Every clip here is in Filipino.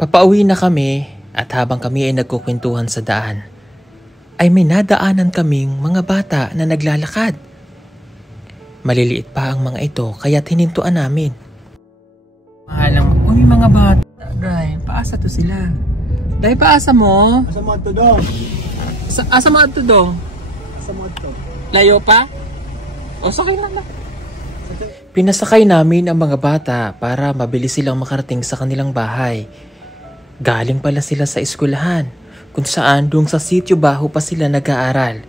Papauwi na kami at habang kami ay nagkukwentuhan sa daan, ay may nadaanan kaming mga bata na naglalakad. Maliliit pa ang mga ito kaya hinintuan namin. Mahalang, uy mga bata, Day, paasa to sila. Day, paasa mo? Asa mo ato do? Asa mo ato do? Asa mo ato? Layo pa? O sakay na lang. Pinasakay namin ang mga bata para mabilis silang makarating sa kanilang bahay. Galing pala sila sa eskwelahan, kung saan doon sa sitio baho pa sila nag-aaral.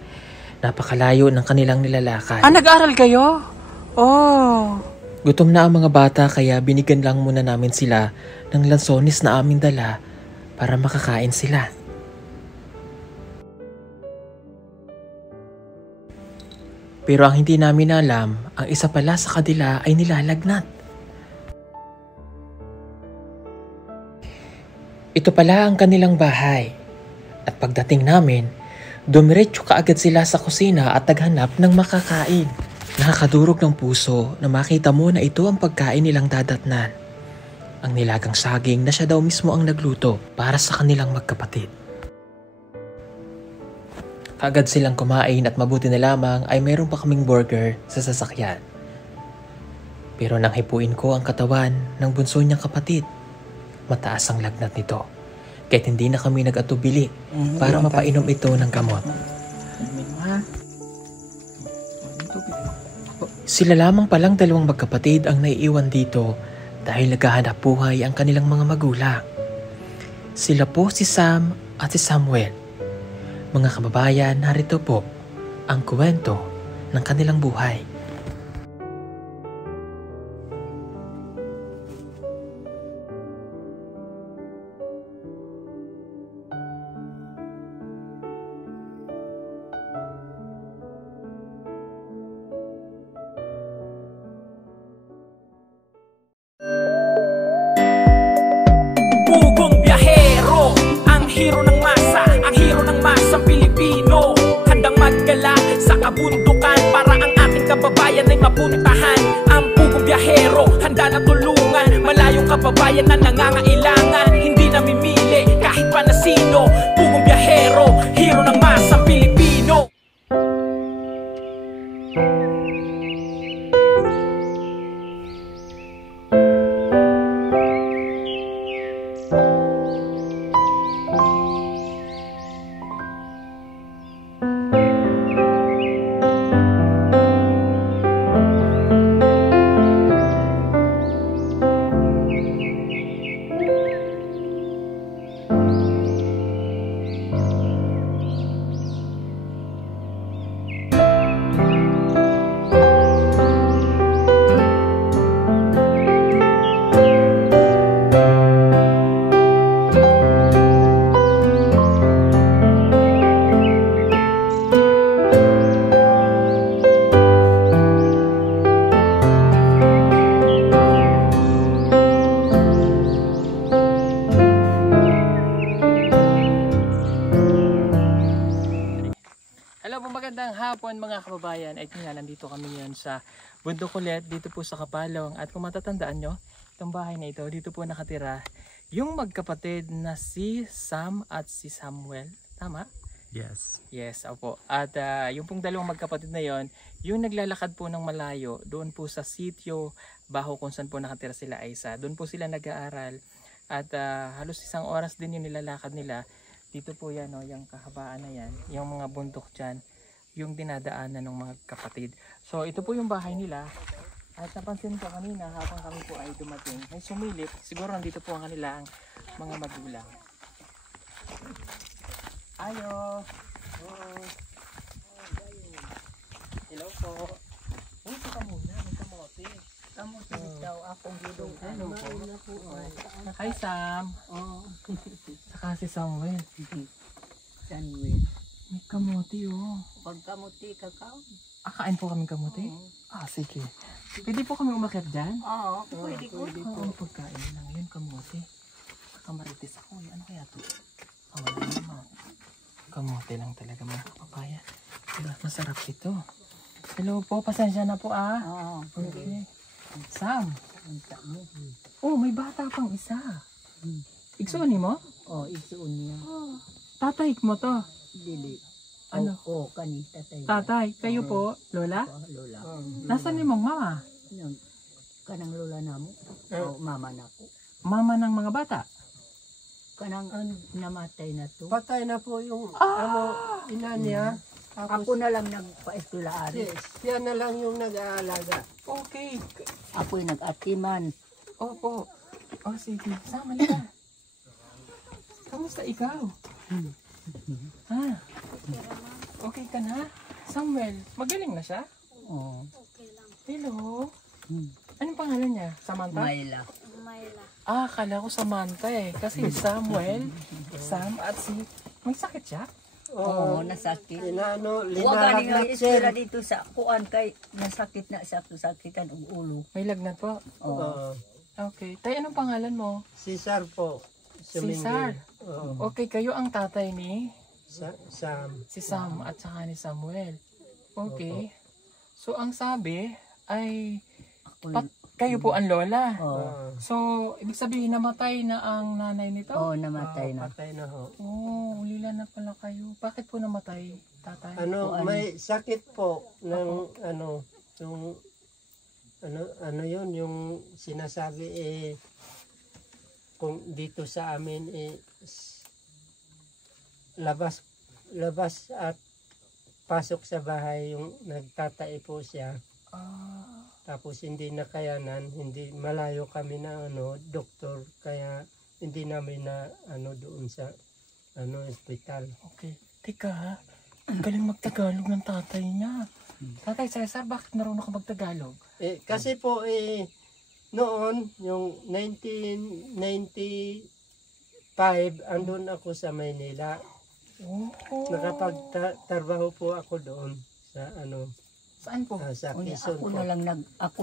Napakalayo ng kanilang nilalakad. Ah, nag-aaral kayo? Oh. Gutom na ang mga bata kaya binigyan lang muna namin sila ng lansones na aming dala para makakain sila. Pero ang hindi namin alam, ang isa pala sa kanila ay nilalagnat. Ito pala ang kanilang bahay. At pagdating namin, dumiretso kaagad sila sa kusina at naghanap ng makakain. Nakakadurog ng puso na makita mo na ito ang pagkain nilang dadatnan. Ang nilagang saging na siya daw mismo ang nagluto para sa kanilang magkapatid. Kaagad silang kumain at mabuti na lamang ay mayroon pa kaming burger sa sasakyan. Pero nang hipuin ko ang katawan ng bunso niyang kapatid, mataas ang lagnat nito. Kahit hindi na kami nag-atubili para mapainom ito ng gamot. Sila lamang palang dalawang magkapatid ang naiiwan dito dahil naghahanap buhay ang kanilang mga magulang. Sila po si Sam at si Samuel. Mga kababayan, narito po ang kwento ng kanilang buhay. Pugong biyahero, ang hero ng masa, ang hero ng masang Pilipino. Handang maggala sa kabundukan para ang ating kababayan ay mapuntahan. Ang pugong biyahero, handa na tulungan malayong kababayan na nangangailangan. Hindi namimili kahit pa na sino. Pugong biyahero, hero ng masang Pilipino. Hello po, magandang hapon mga kababayan. Ay nga, nandito kami ngayon sa bundok ulit, dito po sa Kapalong. At kung matatandaan nyo, itong bahay na ito, dito po nakatira yung magkapatid na si Sam at si Samuel. Tama? Yes. Yes, opo. At yung pong dalawang magkapatid na yon, yung naglalakad po ng malayo, doon po sa sitio baho kung saan po nakatira sila Aisa. Doon po sila nag-aaral. At halos isang oras din yung nilalakad nila. Dito po yan, oh, yung kahabaan na yan, yung mga bundok dyan, yung dinadaanan ng mga kapatid. So ito po yung bahay nila. At napansin ko kanina habang kami po ay dumating, may sumilip. Siguro nandito po ang kanilang mga magulang. Ayo! Oh. Hello po. Uy, ito ka muna, may kamote. Kamote daw, akong gudong ano po. Hi Sam. Oh. Saka si Samuel. Samuel. May kamote oh. Pag kamuti kakao? Akain po kami kamote? Ah, sige. Pwede po kami umakyat dyan? Oo, pwede ko. Ang pagkain lang yun, kamote. Kamaritis ako. Ano kaya to? Oh, wala naman. Kamote lang talaga mga kapapayan. Diba, masarap ito. Hello po, pasensya na po ah. Oo. Okay. Sam. Oh, may bata pang isa. Igsuon mo? Oh, isuon niya. Tatay mo to. Dili. Ano? Oh, kani tatay. Tatay, kayo po, lola? Oh, lola. Nasaan ni mong mama? Nang kanang lola namo. Oh, mama nako. Mama ng mga bata? Kanang namatay na to. Patay na po yung ina niya. Tapos, Ako na lang nagpa-eskwelaari. siya na lang yung nag-aalaga. Okay. Ako'y nag-atiman. Opo. Oh, sige. Sama na. Kamusta ikaw? Ha? Okay ka na? Samuel, magaling na siya? Oh. Hello? Hmm. Anong pangalan niya? Samantha? Mayla. Ah, akala ko Samantha eh. Kasi Samuel, Sam at si... May sakit siya? Oo, nasakit. Inaano, Huwag galing ang linalaglag eskwela sir. dito sa kuan kay nasakit na sa sakitan og ulo. May lagnat po. Oh. Oo. Okay. Tay, anong pangalan mo? Cesar po. Cesar. Oo. Okay, kayo ang tatay ni Sam. si Sam at saka ni Samuel. Okay. So, ang sabi ay kayo po ang lola. Oh. So, ibig sabihin namatay na ang nanay nito? Oh, namatay na. Patay na ho. Oh, ulila na pala kayo. Bakit po namatay, tatay? May sakit po ng yung yun yung sinasabi kung dito sa amin labas at pasok sa bahay yung nagtatai po siya. Tapos hindi nakayanan, hindi malayo kami na doktor, kaya hindi namin na doon sa ospital. Okay. Teka ha, ang galing magtagalog ng tatay niya. Tatay Cesar, bakit marunong ka magtagalog? Kasi po noon yung 1995 andun ako sa Maynila. Oh. Nakapagtrabaho po ako doon sa Saan po? sa Unya, Quezon ako po.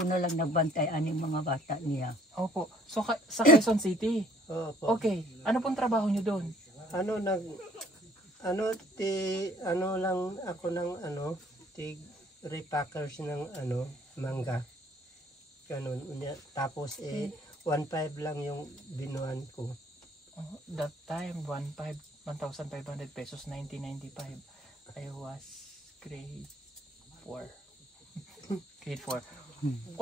na lang nagbantay aning mga bata niya. Opo. So, sa Quezon City? Opo. Okay. Ano pong trabaho niyo doon? Lang ako ng repackers ng mangga. Ganun. Tapos 1.5 lang yung binuan ko. That time, 1,500 pesos, 1995. I was grade 4. Grade 4.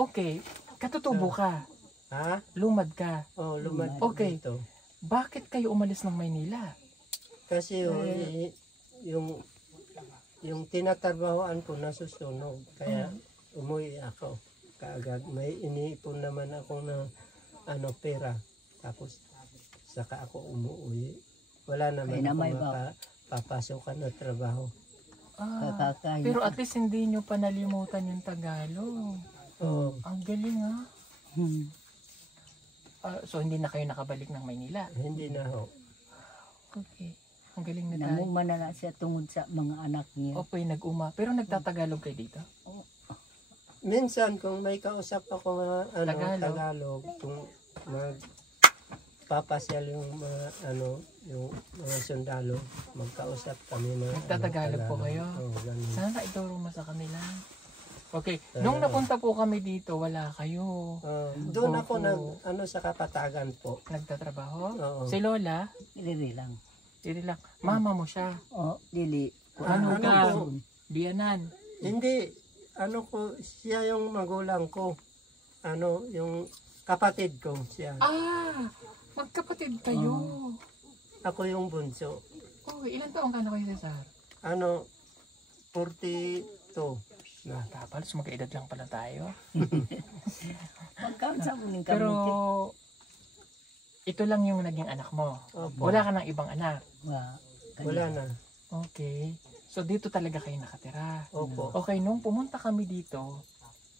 Okay. Katutubo ka. Ha? Lumad ka. Lumad Okay. dito. Bakit kayo umalis ng Maynila? Kasi yung tinatrabahoan ko nasusunog. Kaya umuwi ako kaagad. May iniipon naman ako ng pera. Tapos saka ako umuwi. Wala naman Ay, ako papasokan na trabaho. Kakakain. Pero at least hindi nyo pa nalimutan yung Tagalog. Oo. Ang galing ha. Hmm. So hindi na kayo nakabalik ng Maynila. Hindi na ho. Okay. Ang galing na tayo. Namuma na lang siya tungod sa mga anak niya. Okay, nag-uma. Pero nagtatagalog kayo dito? Minsan kung may kausap ako Tagalog. Tagalog, kung magpapasyal yung mga yung mga sundalo, magkausap kami na Nagtatagalog po kayo? Oo, ganun. Sana ituro mo sa kanila. Okay. Nung napunta po kami dito, wala kayo. Doon ako Opo. sa Kapatagan po. Nagtatrabaho? Oo. Si Lola, Dili lang. hindi lang. Mama mo siya. Oh, dili. Ano ka? po? Biyanan. Hindi, siya yung magulang ko. Yung kapatid ko siya. Ah! Magkapatid kayo. Ako yung bunso. Okay, ilan taong ka na kayo, Cesar? 42 na. Tapos magkaedad lang pala tayo. Magkaon sa muling Pero, kami. ito lang yung naging anak mo. Opo. Wala ka ng ibang anak. Wala na. Okay. So, dito talaga kayo nakatira. Opo. Okay, nung pumunta kami dito,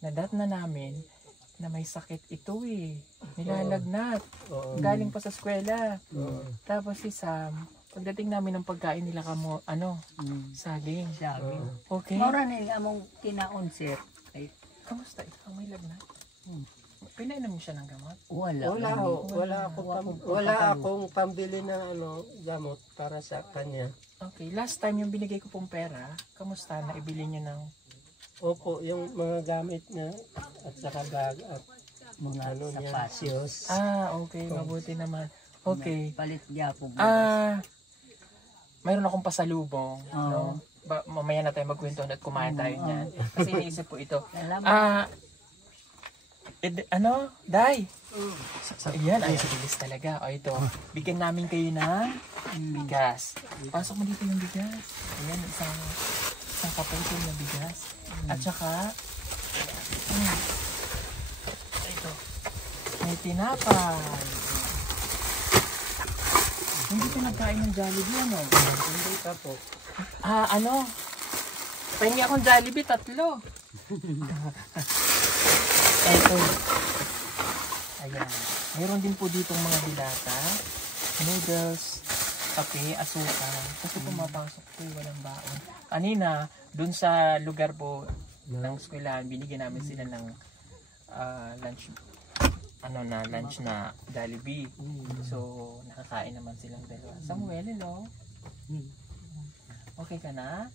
nadat na namin na may sakit ito eh. Nilalagnat. Oo. Galing pa sa eskwela. Oo. Tapos si Sam, pagdating namin ng pagkain nila kamo, saging. Sabi. Okay. Maura na yung among kinaon, sir. Ay, Kamusta ikaw? May lagnat? Pinainom mo siya ng gamot? wala. Wala ho. Wala akong pambili ng gamot para sa kanya. Okay. Last time yung binigay ko pong pera, kamusta? Naibili niyo ng... Opo, yung mga gamit niya at saka bag at Mga niya, sapatos. shoes. Okay. Mabuti naman. Okay. Palit niya po. Mayroon akong pasalubong. Oo. No? Mamaya na tayo magkwentuhan at kumain tayo niyan. Kasi iniisip po ito. Salamat. Day? Ayan, ay bilis talaga. O ito, bigyan namin kayo ng bigas. Pasok mo dito yung bigas. Ayan, isang kaputol na bigas. At saka, ito, may tinapay. Hindi ka nagkain ng Jollibee, ano? Hindi pa po. Pahingi akong Jollibee, 3. Ito. Ayan. Mayroon din po ditong mga dilata, noodles, kape, asukal. Kasi pumapasok po, walang baon. Kanina, dun sa lugar po ng eskwelahan, binigyan namin sila ng lunch na Jollibee. So, nakakain naman silang dalawa. Samuel, hello? Okay ka na?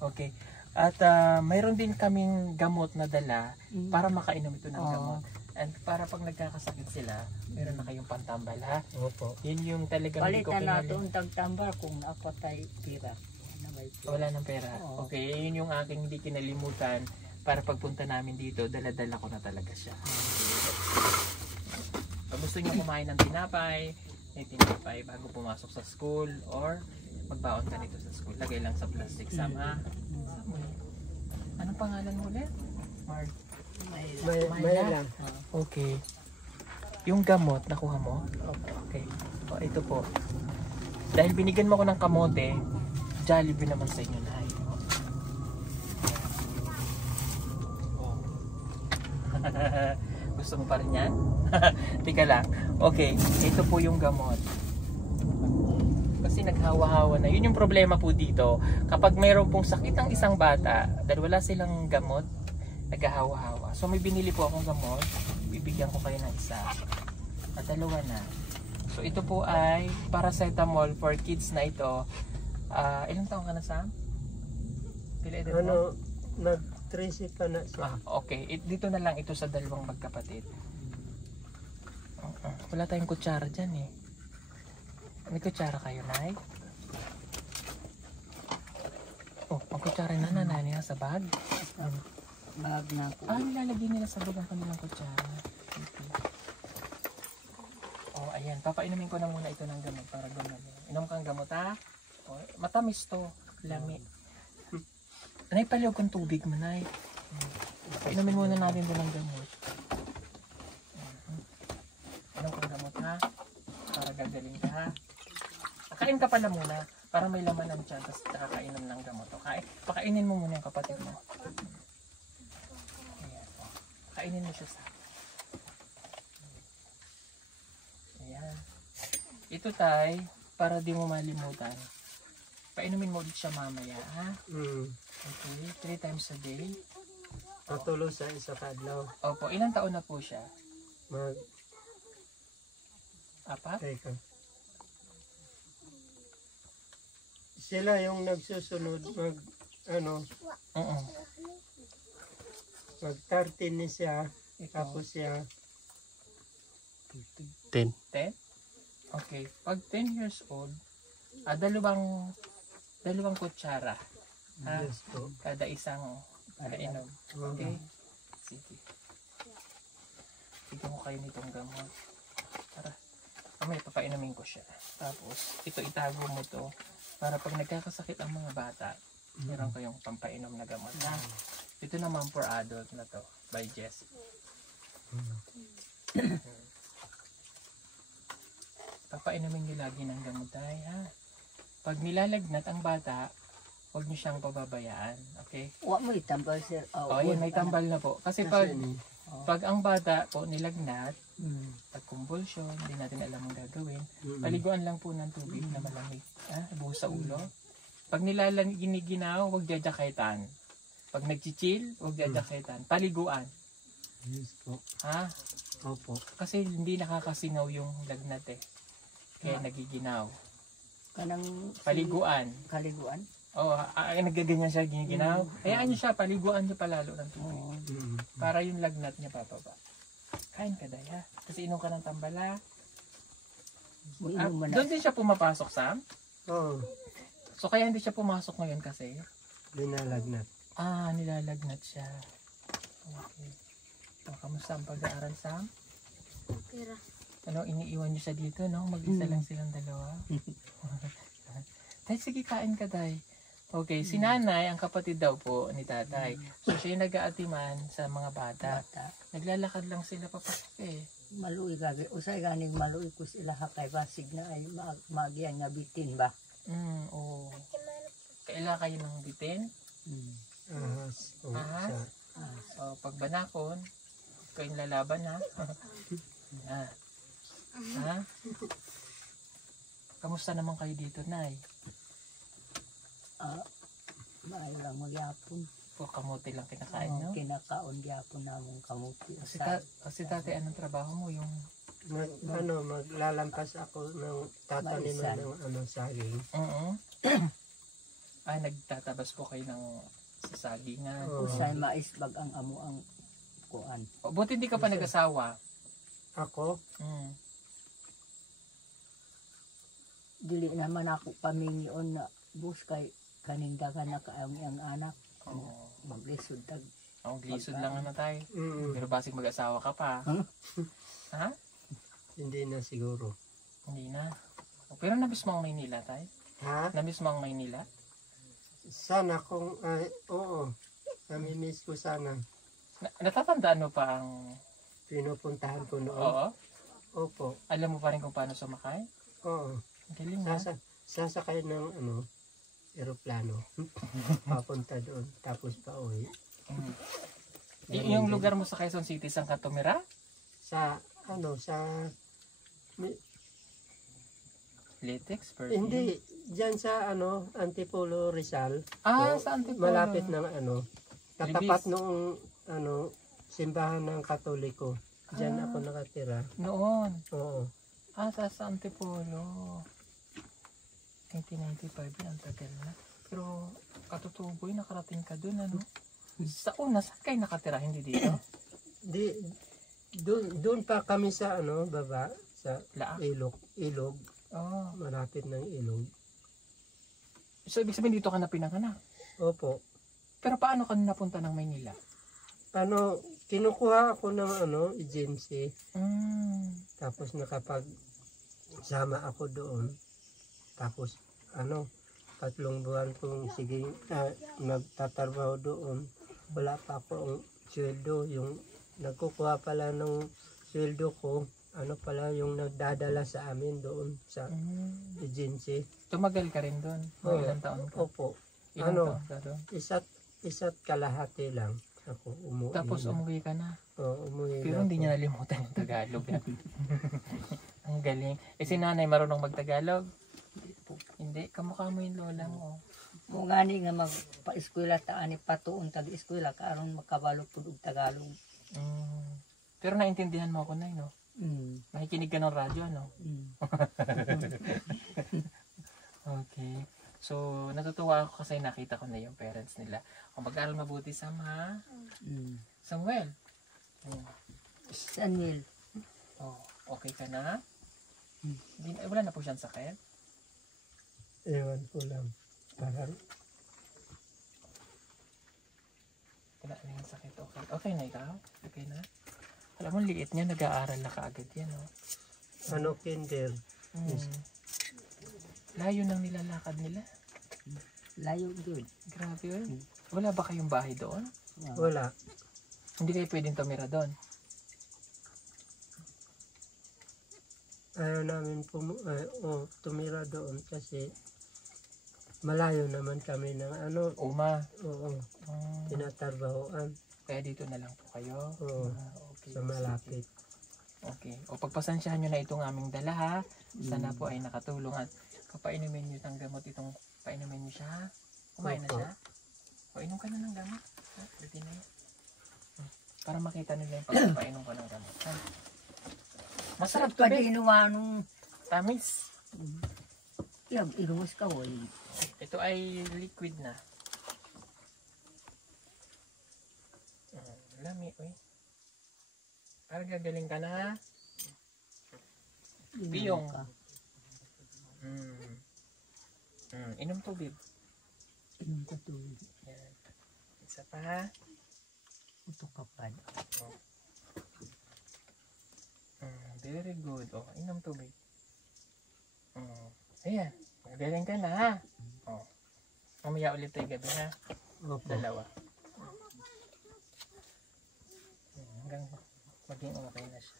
Okay. At mayroon din kaming gamot na dala para makainom ito ng gamot. And para pag nagkakasakit sila, meron na kayong pantambal, ha? Opo. Yun yung talagang hindi ko Palitan pinili. natin tagtambal kung ako tayo pira. Wala ng pera. Okay, yun yung aking hindi kinalimutan. Para pagpunta namin dito, dala-dala ko na talaga siya. Pag gusto niyo kumain ng tinapay, may tinapay bago pumasok sa school or magbaon ka nito sa school. Lagay lang sa plastic sama. Anong pangalan mo ulit? Mark. Maya lang. Okay. Yung gamot, nakuha mo? Okay. O, ito po. Dahil binigyan mo ko ng kamote, Jollibee naman sa inyo na. Gusto mo pa rin yan? Tika lang. Okay, ito po yung gamot. Kasi naghawa-hawa na. Yun yung problema po dito. Kapag mayroon pong sakit ang isang bata, dahil wala silang gamot, naghahawa-hawa. So may binili po akong gamot, bibigyan ko kayo ng isa. At 2 na. So ito po ay paracetamol for kids na ito. Ilang taong ka na, Sam? Pila edad mo? Nag-13 pa na siya. Okay. Dito na lang ito sa 2 magkapatid. Wala tayong kutsara dyan eh. May kutsara kayo, Nay? Oh, ang kutsara na nanay sa bag. Bag na ko. Nilalagay nila sa bag ang kanilang kutsara. Okay. Oh, ayan. Papainumin ko na muna ito ng gamot para gumaling. Inom kang gamot, ha? Oh, matamis to. Lami. Nay, paliw kong tubig mo, Nay. Painumin muna natin ito ng gamot. Inom kang gamot, ha? Para gagaling ka, ha? Kain ka pala muna para may laman ng tiyan, tapos nakakainom ng gamot. Okay? Pakainin mo muna yung kapatid mo. Ayan. Kainin mo siya sa... Ayan. Ito tay, para di mo malimutan. Painumin mo ulit siya mamaya, ha? Okay, 3 times a day. Patulo sa isa kadlaw. Opo, ilang taon na po siya? 4? Teka. Sila yung nagsusunod mag 13 ni siya, tapos siya 10? Okay. Pag 10 years old, dalawang kutsara. Ha? yes po. Kada isang kainom. Okay? Sige. Bigyan ko kayo nitong gamot. Tara. Mamaya papainumin ko siya. Tapos, ito itago mo to. Para pag nagkakasakit ang mga bata, meron kayong pampainom na gamot. Na, ito naman for adult na to. By Jessie. Papainumin nyo lagi ng gamot tayo, ha? Pag nilalagnat ang bata, huwag nyo siyang pababayaan. Okay? Huwag mo itambal, sir. Yan, may tambal na po. Kasi pag ang bata po nilagnat, pag convulsion, hindi natin alam ang gagawin. Paliguan lang po ng tubig na malamig. Buhos sa ulo. Pag giniginaw, huwag jajaketan. Pag nagchichill, huwag jajaketan. Paliguan. Yes po. Ha? Opo. Kasi hindi nakakasingaw yung lagnat eh. Kaya nagiginaw. Kanang Paliguan. kaliguan. Nagaganyan siya, giniginaw. Hayaan nyo siya, paliguan nyo palalo ng tubig. Para yung lagnat niya papaba. Kain ka, Day, ha? Kasi inom ka ng tambala. Inuman na. Doon din siya pumapasok, Sam? Oo, So kaya hindi siya pumasok ngayon kasi? linalagnat. Nilalagnat siya. Okay. So, kamusta ang pag-aaral, Sam? Pera. Ano, iniiwan niyo siya dito, no? Mag-isa lang silang dalawa. Tay, sige, kain ka, Tay. Okay, si nanay, ang kapatid daw po ni tatay. So, siya yung nag-aatiman sa mga bata. Naglalakad lang sila papasok eh. Maluoy gabi. Usay ganing maluoy ko sila hakay basig na ay magiyan nga bitin ba. Oo. Kailan kayo ng bitin? Ahas. O, Ahas? So, pag banakon, kayong lalaban, ha? Ha? Kamusta naman kayo dito, Nay? Maayo lang magyapon. O kamote lang kinakain, no? Kinakaon gyapon namong kamuti. Kasi tatay, anong trabaho mo? Yung Maglalampas ako ng tataniman ng saging. Nagtatabas po kayo ng sasagingan. Usay maisbag ang amo ang kuan. Buti hindi ka pa nag-asawa. Ako? Dili naman ako pamingion na bus kay kaning dagan na kaami ang anak. Maglisod tag. Glisod lang ano tayo. Pero basig mag-asawa ka pa. Ha? Hindi na siguro. Hindi na. Pero namiss mo ang Maynila, tayo? Ha? Namiss mo ang Maynila? Sana kung, oo. Namimiss ko sana. Natatandaan mo pa ang... Pinupuntahan ko noon. Oo? Opo. Alam mo pa rin kung paano sumakay? Oo. Galing na. Sasakay ng eroplano. Papunta doon. Tapos pa uwi. Yung lugar mo sa Quezon City, saan ka tumira? Sa Litex? hindi. Diyan sa Antipolo Rizal. Sa Antipolo. Malapit ng katapat noong simbahan ng Katoliko. Diyan ako nakatira. Noon? Oo. Sa Antipolo. 1995, ang tagal na. Pero katutuboy, nakarating ka dun, ano? Sa una, saan kayo nakatira? Hindi dito? Doon pa kami sa baba. Sa Laak? ilog. Oh. Malapit ng ilog. So, ibig sabihin dito ka na pinanganak? Opo. Pero paano ka napunta ng Maynila? Kinukuha ako ng agency. Tapos sama ako doon. Tapos 3 buwan kong magtatrabaho doon. Wala pa akong sweldo. Yung nagkukuha pala ng sweldo ko, yung nagdadala sa amin doon sa agency. Tumagal ka rin doon? Ilang taon ka? Opo. Ilang taon ka doon? Isa't kalahati lang ako umuwi. Tapos umuwi ka na? Oo, umuwi. Pero hindi niya nalimutan yung Tagalog. Ang galing. Si nanay marunong mag-Tagalog? Hindi. Kamukha mo yung lola mo. Kung gani nga magpa-eskwela taani patuon tag-eskwela karon makabalo pud og Tagalog. Pero naintindihan mo ako, Nay, no? Nakikinig ka ng radyo, no? Okay. So, natutuwa ako kasi nakita ko na yung parents nila. Kung mag-aaral mabuti, Sam, ha? Samuel. Samuel. Okay ka na? Wala na po siyang sakit? Ewan ko lang. Parang wala na yung sakit. Okay. Okay na ikaw? Okay na? Alam mo, liit niya. Nag-aaral na kaagad yan, no? Kinder. Layo nang nilalakad nila. Layo good. Grabe, wala ba kayong bahay doon? Wala. Hindi kayo pwedeng tumira doon? Ayaw namin tumira doon kasi malayo naman kami ng Uma. Oo. Tinatrabahoan. Kaya dito na lang po kayo? Oo. Okay. Sa malapit. Okay. O pagpasensyahan nyo na itong aming dala, ha? Sana po ay nakatulong at kapainumin nyo ng gamot itong painumin nyo siya, ha? Kumain na siya? O inom ka na ng gamot. Ha? Pwede na yun. Para makita nila yung pagpapainom ko ng gamot, ha? Masarap to, Pwede be. inumanong Tamis. inuwas ka wala. Ito ay liquid na. Lami, uy. Parang gagaling ka na, ha? Piyong. Inom tubig. Inom ka tubig. Yan. Isa pa. Ito kapad. Very good. Inom tubig. Ayan. Magaling ka na ha. Mamaya ulit tayo gabi ha. Opo. Dalawa. Hanggang maging okay na siya.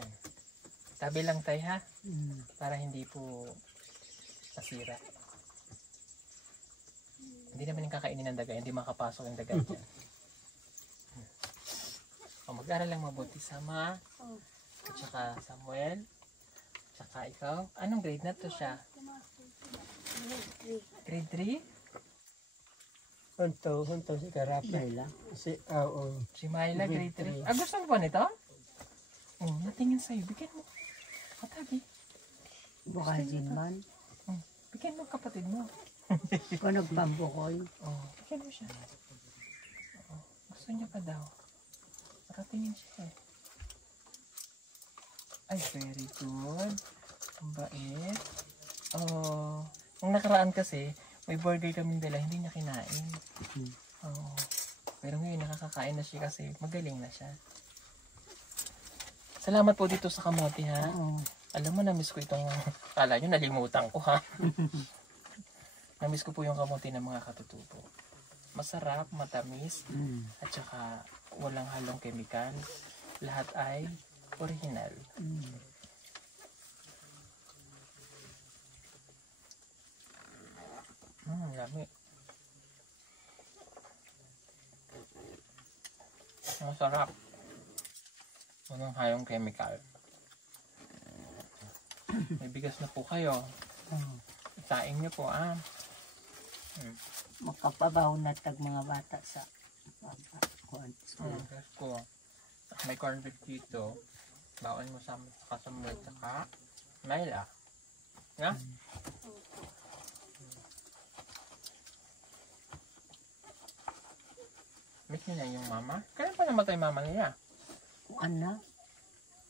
Yan. Tabi lang tayo ha. Para hindi po masira. Hindi naman yung kakainin ng daga. Hindi makapasok yung daga dyan. Mag-aral lang mabuti sama. At saka Samuel. At saka ikaw. Anong grade na to siya? Grade 3? Hunto si Karapit. Layla. Oo. Si Myla, grade Grade 3. Gusto mo ba nito? Natingin sa'yo. Bigyan mo. Katabi. Bukajin man. Bigyan mo kapatid mo. Kung nagpambukoy. Bigyan mo siya. Gusto niya pa daw. Nakatingin siya eh. Ay, very good. Ang bait. Nung nakaraan kasi, may burger kaming dala, hindi niya kinain. Pero ngayon nakakakain na siya kasi magaling na siya. Salamat po dito sa kamote ha. Alam mo, na-miss ko itong, kala nyo nalimutan ko ha. Na-miss ko po yung kamote ng mga katutubo. Masarap, matamis, at saka walang halong chemical. Lahat ay original. Lami. Masarap. Walang halong chemical. May bigas na po kayo. Itain niyo po Makapabaw na tag mga bata sa ko. May corn beef dito. Bawal mo sa kasamwet saka Myla. Na? Miss niya yung mama? Kailan pa namatay mama niya? kuan na.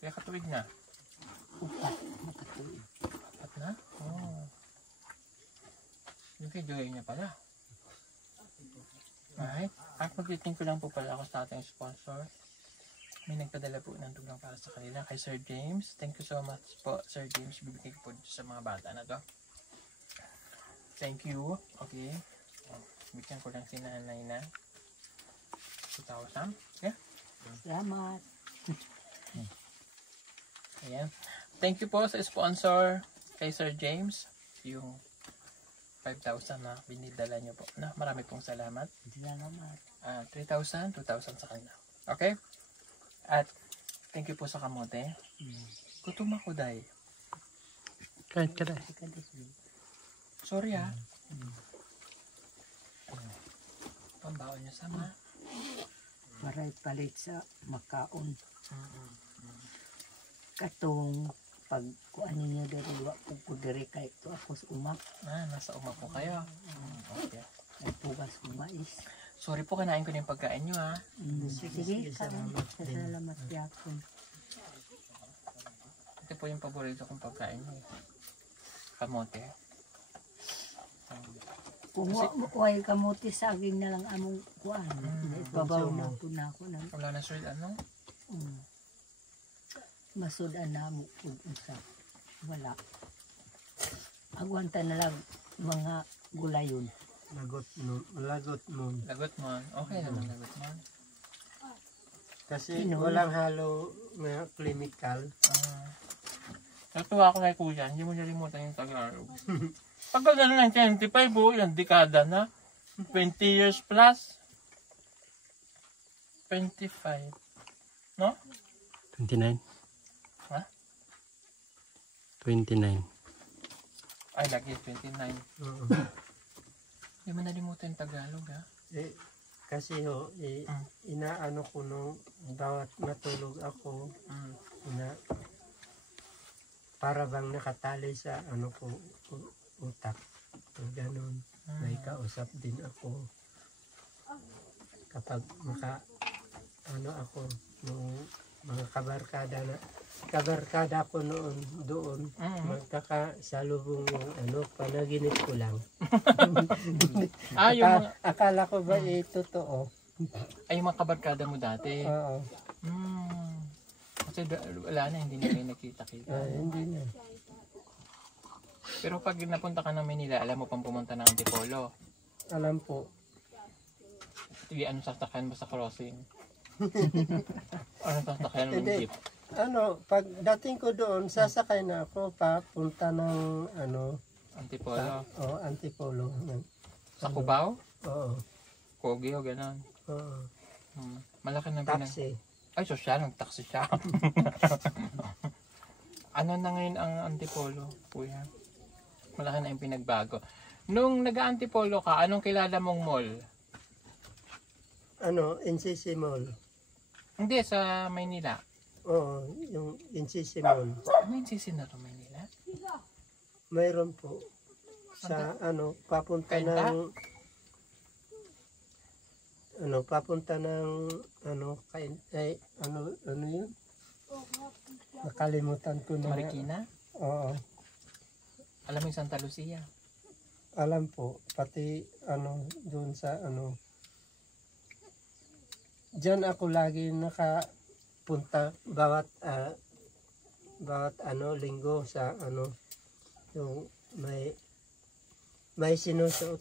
Kaya katuwid na. Upat. Makatuwid. At na? Yung kay Joy niya pala. Alright. At mag-greeting ko lang po pala ako sa ating sponsor. May nagpadala po ng tulong para sa kanila kay Sir James. Thank you so much po, Sir James. Bibigay ko po dito sa mga bata na to. Thank you. Okay. Bigyan ko lang si nanay na 2,000. Yeah. Salamat. Ayan. Thank you po sa sponsor kay Sir James. Yung 5,000 na binidala nyo po. Na, marami pong salamat. Salamat. 3,000, 2,000 sa kanya. Okay? At thank you po sa kamote. Gutom ako, Day. Kahit ka dahil. Sorry Pambaon nyo sama. Maray palit sa makaon. Katong pag kuan ninyo diri wa ko diri kay to ako sa uma. Nasa uma po kayo. Okay. Ay pugas ko mais. Sorry po, kanain ko na yung pagkain nyo Sige, salamat yapon. Ito po yung paborito kong pagkain nyo Kamote. Kung way kamuti saging na lang among kuan. Babaw na po na ako na. Wala na sir, ano? Masudan na mo kung usap. Wala. Agwanta na lang mga gulayon. Lagot mo. Lagot mo. Okay naman lagot mo. Kasi walang halo na chemical. Natuwa ako kay Kuya, hindi mo nalimutan yung Tagalog. Pagka gano'n ng 25 yung dekada na. 20 years plus. 25. No? 29. Ha? 29. Ay, lagi 29. Oo. Hindi mo nalimutan yung Tagalog, ha? Kasi inaano ko nung bawat matulog ako, para bang nakatali sa ano ko utak. Ganun. May kausap din ako. kapag ano ako nung mga kabarkada ko noon doon magkakasalubong yung panaginip ko lang. Yung mga, Akala ko ba totoo? yung mga kabarkada mo dati. Oo. Kasi wala na, hindi na kayo nakita-kita. Hindi na. Pero pag napunta ka ng Manila, alam mo pang pumunta ng Antipolo. Alam po. Sige, anong sasakyan mo sa crossing? Anong sasakyan mo Hindi. jeep? Pag dating ko doon, sasakay na ako papunta ng Antipolo. Antipolo. Sa Cubao? Oo. Kogi o gano'n. Oo. Malaki na Taxi. Ay, sosyal. Nag-taxi siya. Ano na ngayon ang Antipolo, kuya? Malaki na yung pinagbago. Nung nag-Antipolo ka, anong kilala mong mall? NCC Mall. Hindi, sa Maynila. Oo, yung NCC Mall. Ano yung sisina sa Maynila? Mayroon po. Sa papunta Kainta? ng yun? Nakalimutan ko na. Marikina? Oo. Alam mo yung Santa Lucia? Alam po, pati doon sa diyan ako lagi nakapunta bawat linggo sa yung may sinusuot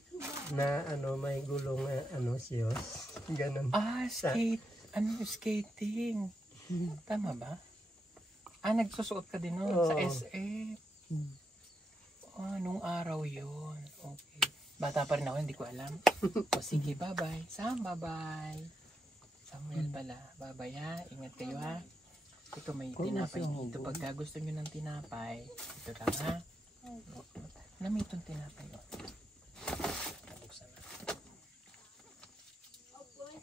na may gulong na siyos. Ganun. Skating. Tama ba? Nagsusuot ka din nun sa SF. Nung araw yun. Okay. Bata pa rin ako, hindi ko alam. O sige, bye-bye. Sam, bye-bye. Samuel pala. Bye-bye ha. Ingat kayo ha. Ito may tinapay dito. Pagka gusto nyo ng tinapay, ito lang ha. Alam mo itong tinapay o. Pabuksan na.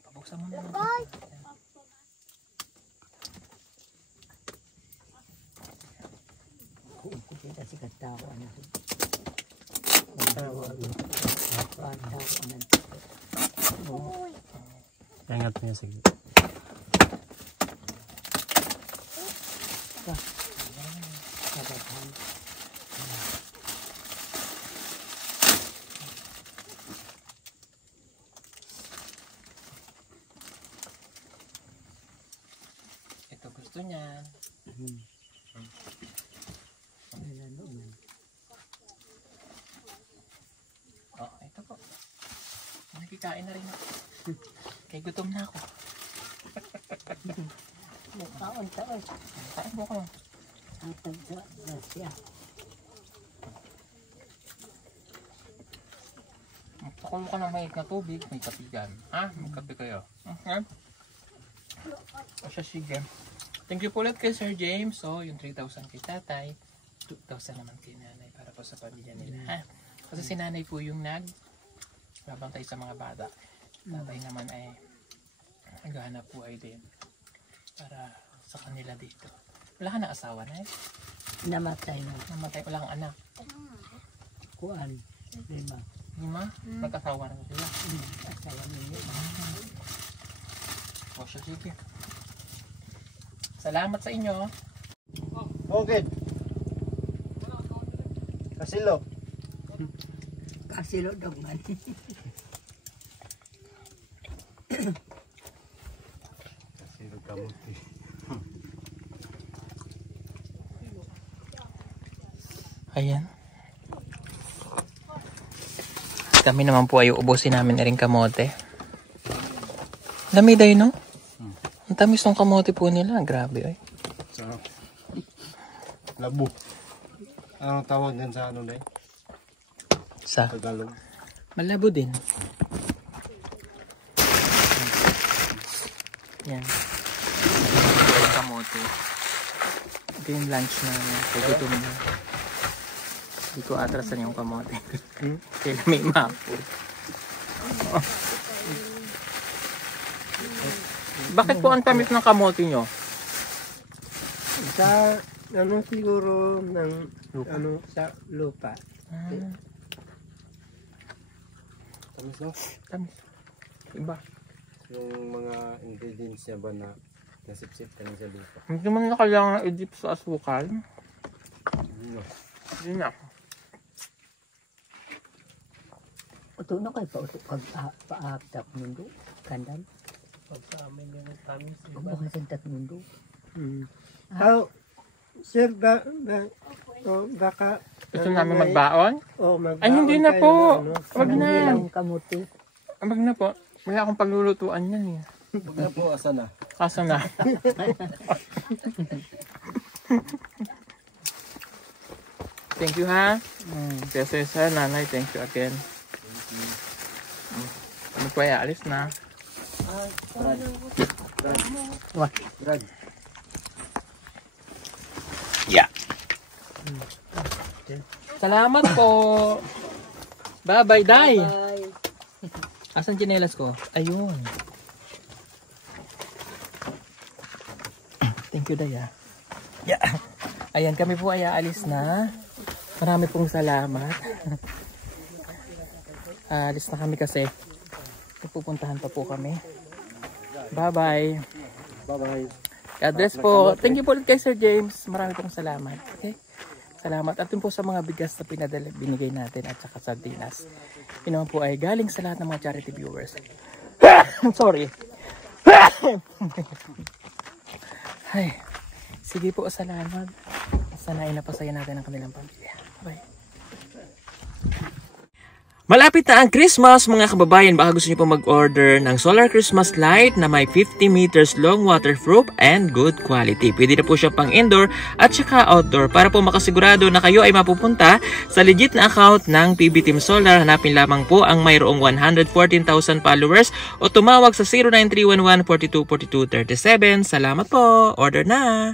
Pabuksan mo na. Kita si katawa na. Ingat niya sige. Ito gusto niya. Ito po. Nakikain na rin ako. Kaya gutom na ako. Taon-taon. Kain mo ko. Atag sa Russia. Pakulo ka ng mahit na tubig. May kapigan. May kape kayo. O siya, sige. Thank you po ulit kay Sir James. So, yung 3,000 kay tatay. 2,000 naman kay nanay para po sa pamilya nila. Kasi si nanay po yung babantay sa mga bata. Tatay naman ay naghahanap buhay din para sa kanila dito. Wala ka na asawa na eh? Namatay na. Namatay, wala kang anak. Kuan. 5. 5? Nag-asawa na sila. Asawa ninyo. O siya, sige. Salamat sa inyo. Okay. Kasilo. Kasilo daw man. Kasilo kamuti. Ayan. Kami naman po ay ubusin namin na rin kamote. Dami daw no? Ang tamis ng kamote po nila. Grabe ay. Sarap. Labo. Anong tawag din sa ano na eh? Sa Tagalog. malabo din. Yan. Kamote. Ito yung lunch namin. Kaya gutom na. Hindi ko atrasan yung kamote. Kaya may mapo. Bakit po ang tamis ng kamote nyo? Sa siguro ng sa lupa. Tamis no? Tamis. Iba. Yung mga ingredients niya ba na nasipsip ka sa lupa? Hindi mo na kailangan i-dip sa asukal. Hindi na. Hindi na. Ito na kayo paaktak mundo. Kandan. Pag sa amin yung tamis. Kung bakit santat mundo. Sir, baka... Gusto namin magbaon? magbaon. Ay, hindi na kayo po. na, Wag na. Ang kamuti. Wag na po. Wala akong paglulutuan yan eh. Huwag na po, asa na. Asa na? Thank you ha. Kasi sa nanay, thank you again. Ano po ay alis na. Wah. Brad. Yeah. Salamat po. Bye-bye, Day. Bye. Asan tsinelas ko? Ayun. Thank you, Day. Yeah. Ayan, kami po ay aalis na. Marami pong salamat. Alis na kami kasi pupuntahan pa po kami. Bye-bye. Bye-bye. God bless po. Thank you po ulit kay Sir James. Marami pong salamat. Okay? Salamat. At yun po sa mga bigas na binigay natin at saka sardinas. Yun naman po ay galing sa lahat ng mga charity viewers. Sorry. Ay, sige po, salamat. Sana ay napasaya natin ang kanilang pamilya. Bye. Malapit na ang Christmas mga kababayan, baka gusto niyo po mag-order ng solar Christmas light na may 50 meters long, waterproof and good quality. Pwede na po siya pang indoor at saka outdoor. Para po makasigurado na kayo ay mapupunta sa legit na account ng PB Team Solar, hanapin lamang po ang mayroong 114,000 followers o tumawag sa 09311 424237. Salamat po! Order na!